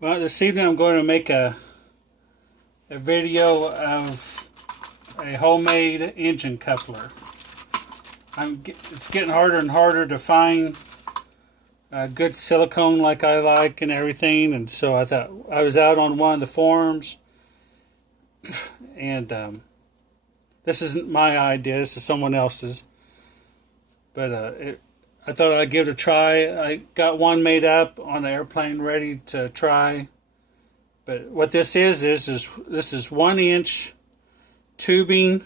Well, this evening I'm going to make a video of a homemade engine coupler. It's getting harder and harder to find good silicone like I like and everything, and so I thought I was out on one of the forums, and this isn't my idea. This is someone else's, but I thought I'd give it a try. I got one made up on the airplane ready to try. But what this is this is 1-inch tubing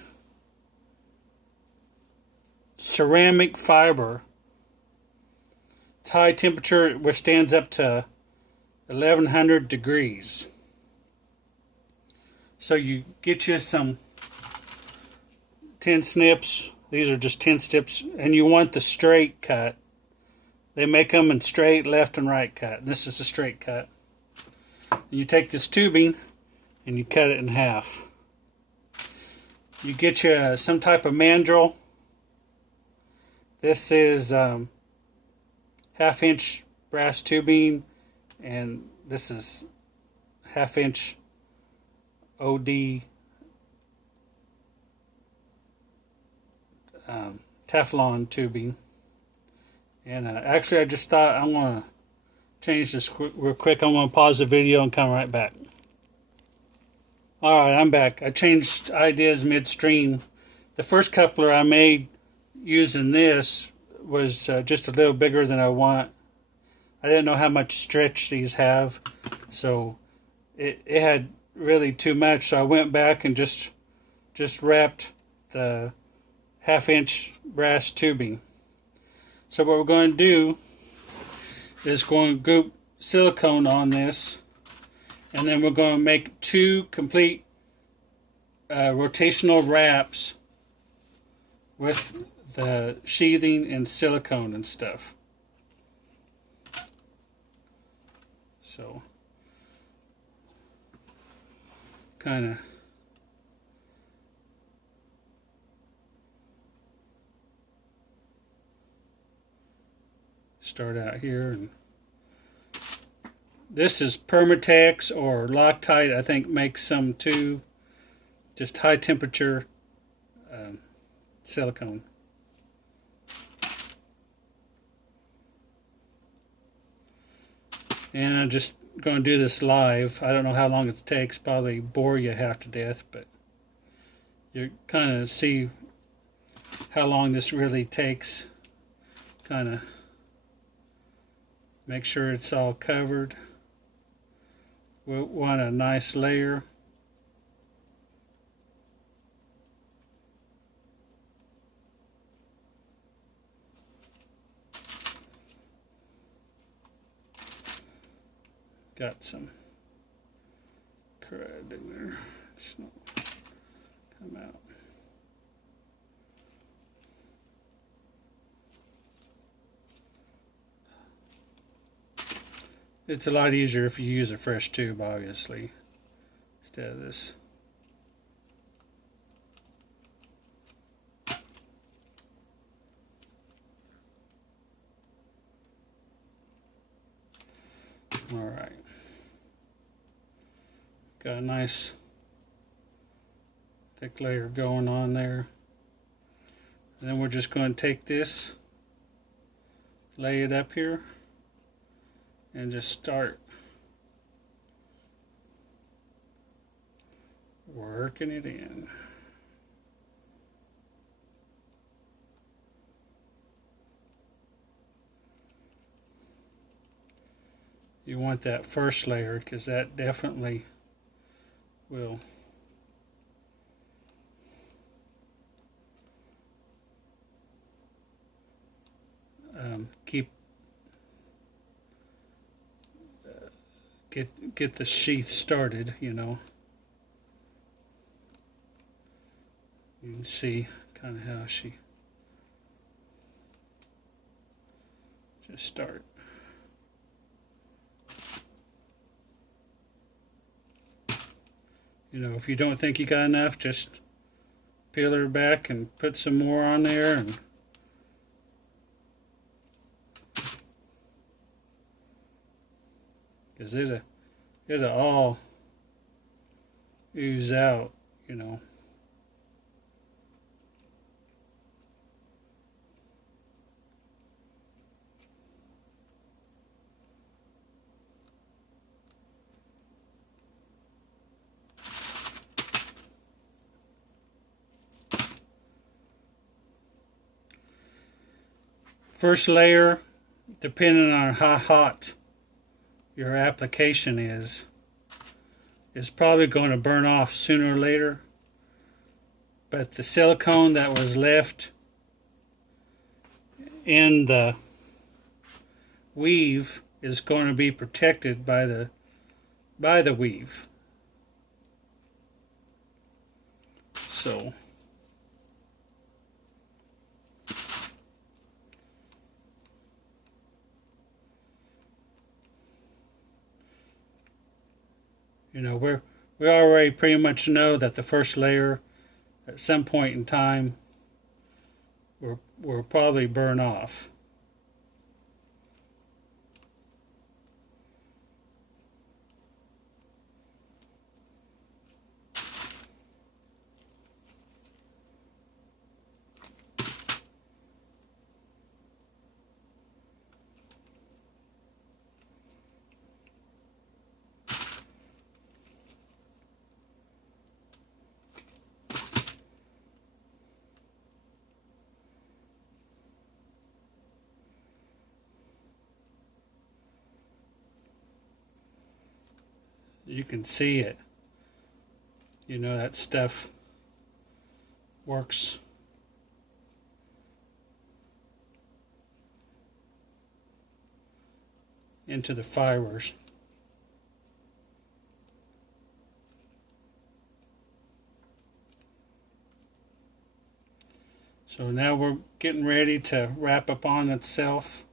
ceramic fiber. It's high temperature. It withstands up to 1100 degrees. So you get you some 10 snips. These are just 10 snips, and you want the straight cut. They make them in straight, left, and right cut. This is a straight cut. And you take this tubing and you cut it in half. You get you some type of mandrel. This is 1/2-inch brass tubing, and this is 1/2-inch OD Teflon tubing. And actually, I just thought I want to change this real quick. I'm going to pause the video and come right back. Alright, I'm back. I changed ideas midstream. The first coupler I made using this was just a little bigger than I want. I didn't know how much stretch these have, so it had really too much, so I went back and just wrapped the 1/2-inch brass tubing. So what we're going to do is going to goop silicone on this, and then we're going to make 2 complete rotational wraps with the sheathing and silicone and stuff. So kind of start out here, and this is Permatex or Loctite, I think, makes some too. Just high temperature silicone. And I'm just going to do this live. I don't know how long it takes, probably bore you half to death, but you kind of see how long this really takes. Kind of make sure it's all covered. We want a nice layer. Got some crud in there. It's not come out. It's a lot easier if you use a fresh tube, obviously, instead of this. Alright. Got a nice thick layer going on there. And then we're just going to take this, lay it up here, and just start working it in. You want that first layer because that definitely will keep get the sheath started, you know. You can see kind of how she just start. You know, if you don't think you got enough, just peel her back and put some more on there, and because it'll all ooze out, you know. First layer, depending on how hot your application is probably going to burn off sooner or later. But the silicone that was left in the weave is going to be protected by the weave. So you know, we already pretty much know that the first layer at some point in time will probably burn off. You can see it. You know, that stuff works into the fibers. So now we're getting ready to wrap up on itself.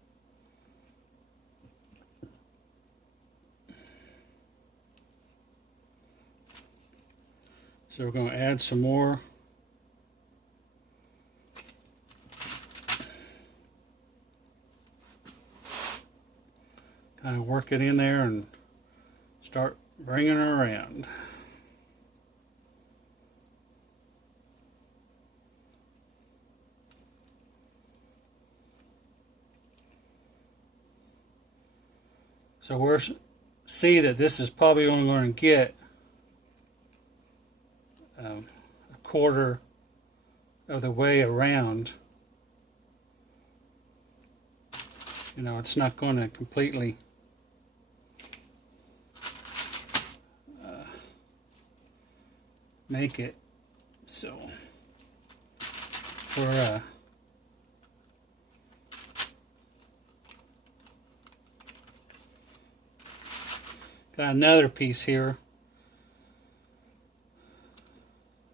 So we're going to add some more. Kind of work it in there and start bringing it around. So we're see that this is probably only going to get a quarter of the way around. You know, it's not going to completely make it. So for got another piece here.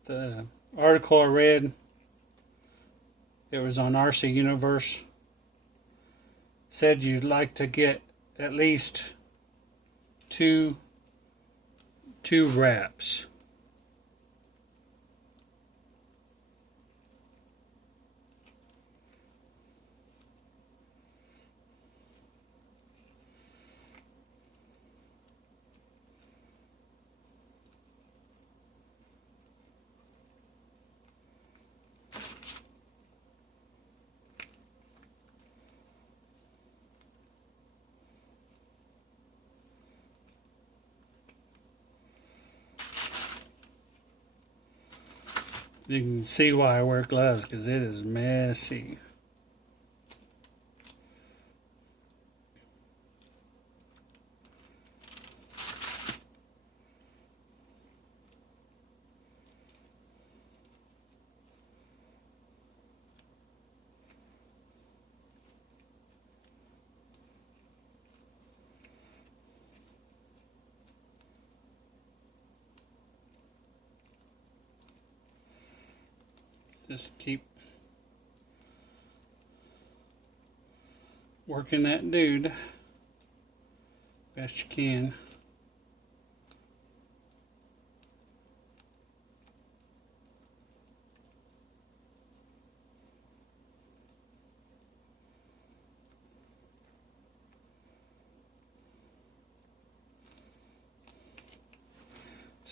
The article I read, it was on RC Universe, said you'd like to get at least two wraps. You can see why I wear gloves, because it is messy. Just keep working that dude best you can.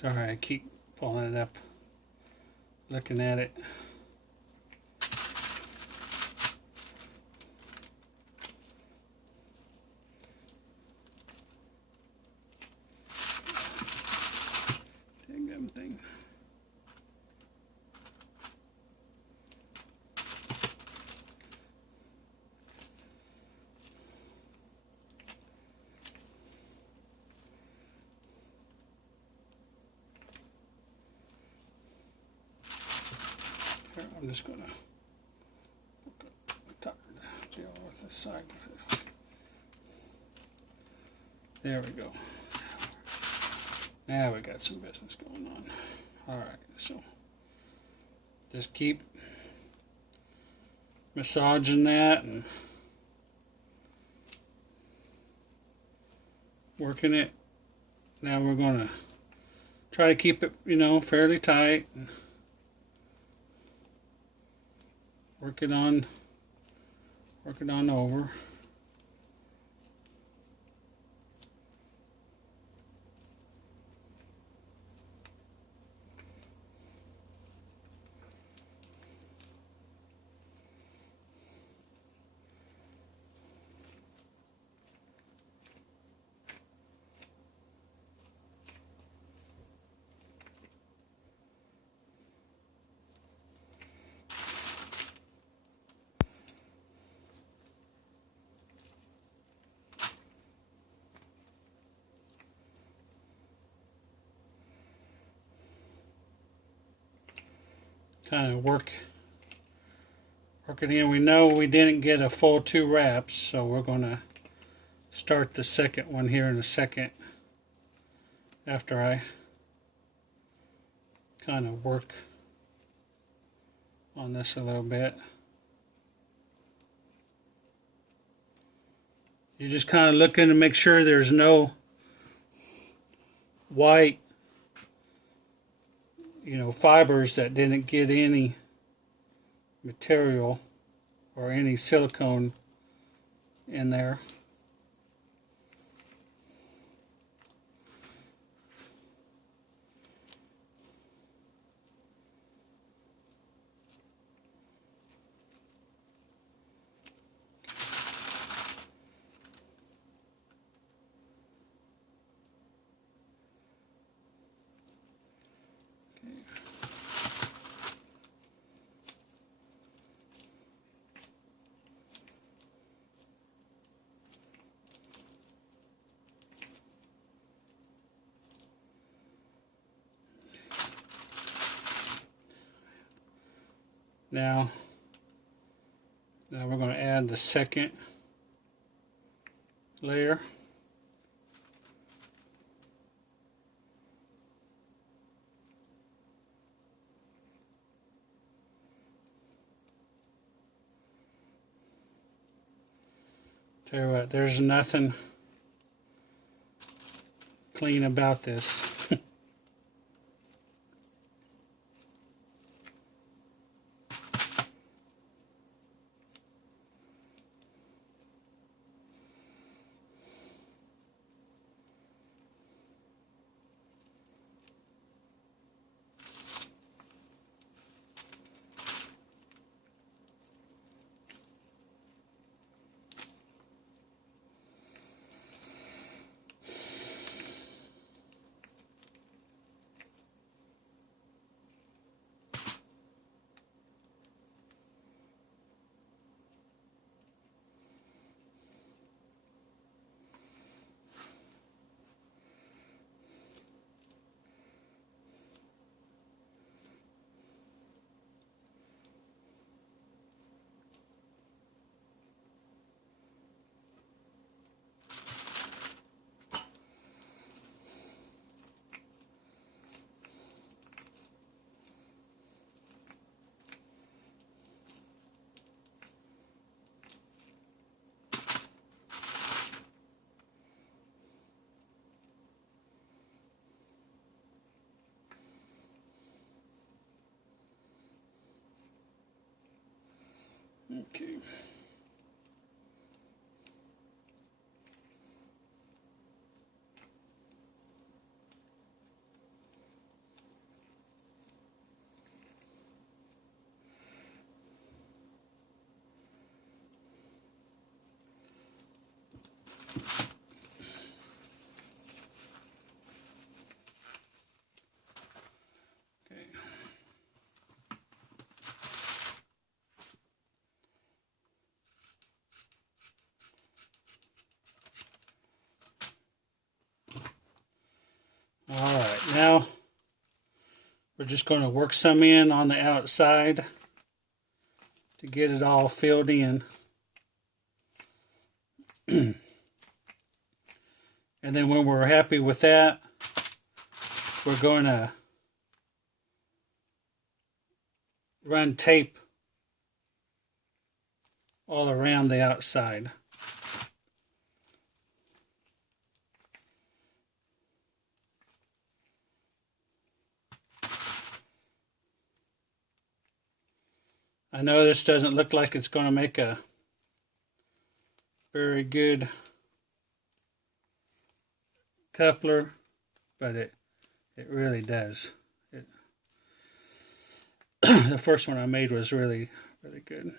Sorry, I keep pulling it up, looking at it. Dang thing. Here, I'm just gonna deal with this side of it. There we go. Now we got some business going on. Alright, so just keep massaging that and working it. Now we're going to try to keep it, fairly tight. And work it on over. Kind of work it in. We know we didn't get a full 2 wraps, so we're going to start the second one here in a second after I kind of work on this a little bit. You're just kind of looking to make sure there's no white fibers that didn't get any material or any silicone in there. Now we're going to add the second layer. Tell you what, there's nothing clean about this. Okay. now we're just going to work some in on the outside to get it all filled in. And then when we're happy with that, we're going to run tape all around the outside. I know this doesn't look like it's going to make a very good coupler, but it really does. The first one I made was really good.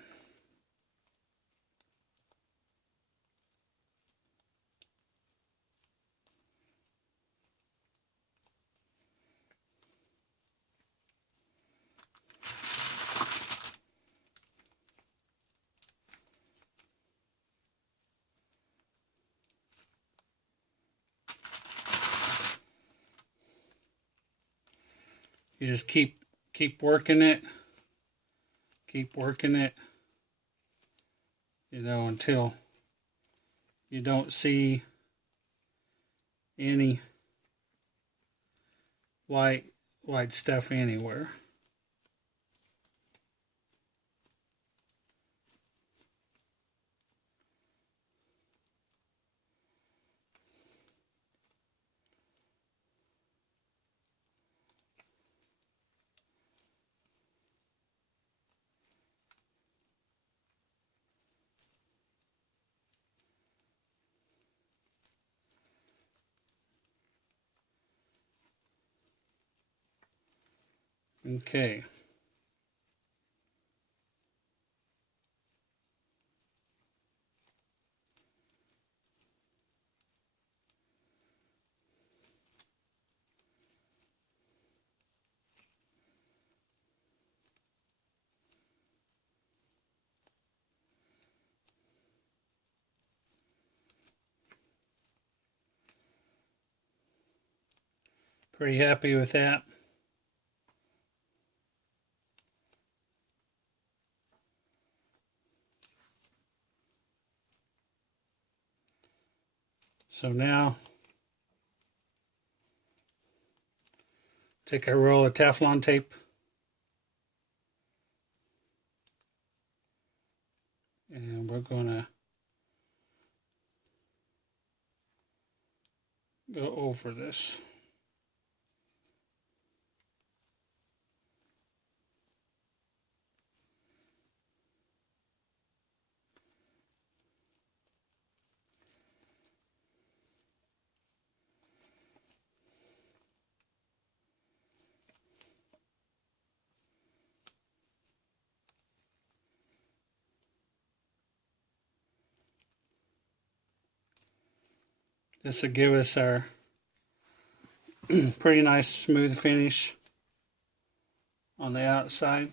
You just keep working it, you know, until you don't see any white stuff anywhere. Okay. Pretty happy with that. So now, take a roll of Teflon tape and we're going to go over this. This will give us our pretty nice smooth finish on the outside.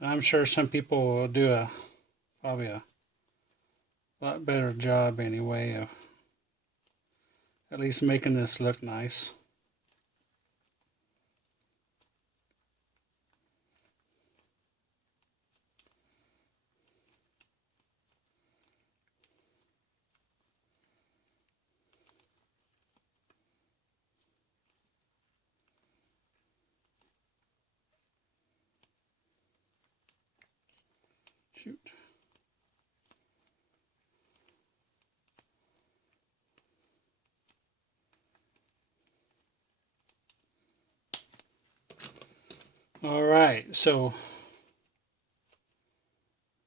I'm sure some people will do probably a lot better job anyway of at least making this look nice. Shoot. All right, so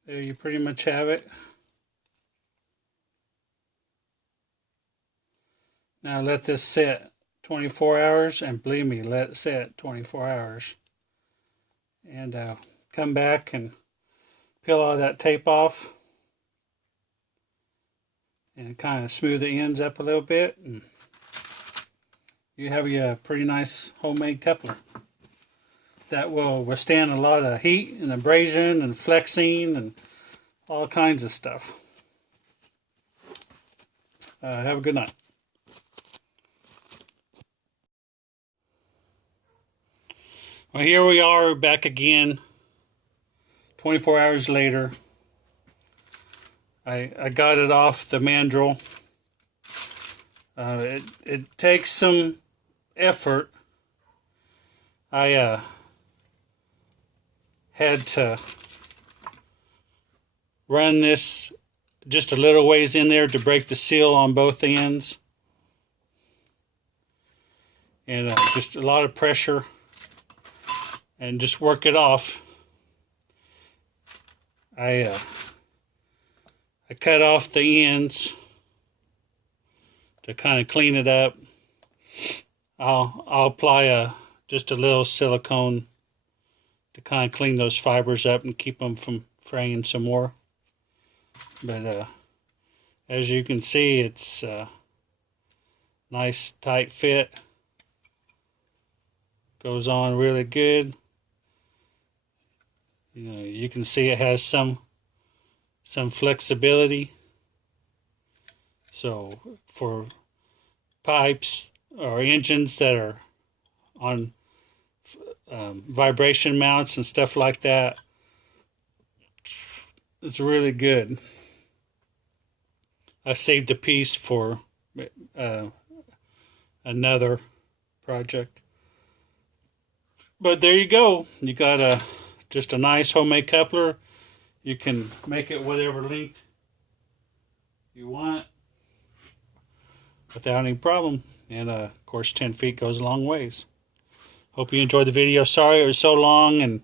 there you pretty much have it. Now let this sit 24 hours, and believe me, let it sit 24 hours. And come back and peel all that tape off and kind of smooth the ends up a little bit, and you have a pretty nice homemade coupler that will withstand a lot of heat and abrasion and flexing and all kinds of stuff. Have a good night. Well, here we are back again, 24 hours later. I got it off the mandrel. It takes some effort. I had to run this just a little ways in there to break the seal on both ends. And just a lot of pressure. And just work it off. I cut off the ends to kind of clean it up. I'll apply just a little silicone to kind of clean those fibers up and keep them from fraying some more. But as you can see, it's a nice tight fit. Goes on really good. You know, you can see it has some flexibility. So for pipes or engines that are on vibration mounts and stuff like that, it's really good. I saved a piece for another project. But there you go. You got just a nice homemade coupler. You can make it whatever length you want without any problem. And of course, 10 feet goes a long ways. Hope you enjoyed the video. Sorry it was so long and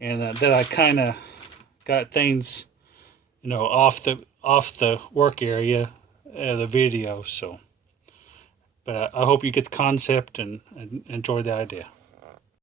that I kind of got things, you know, off the work area of the video. So, but I hope you get the concept and enjoy the idea.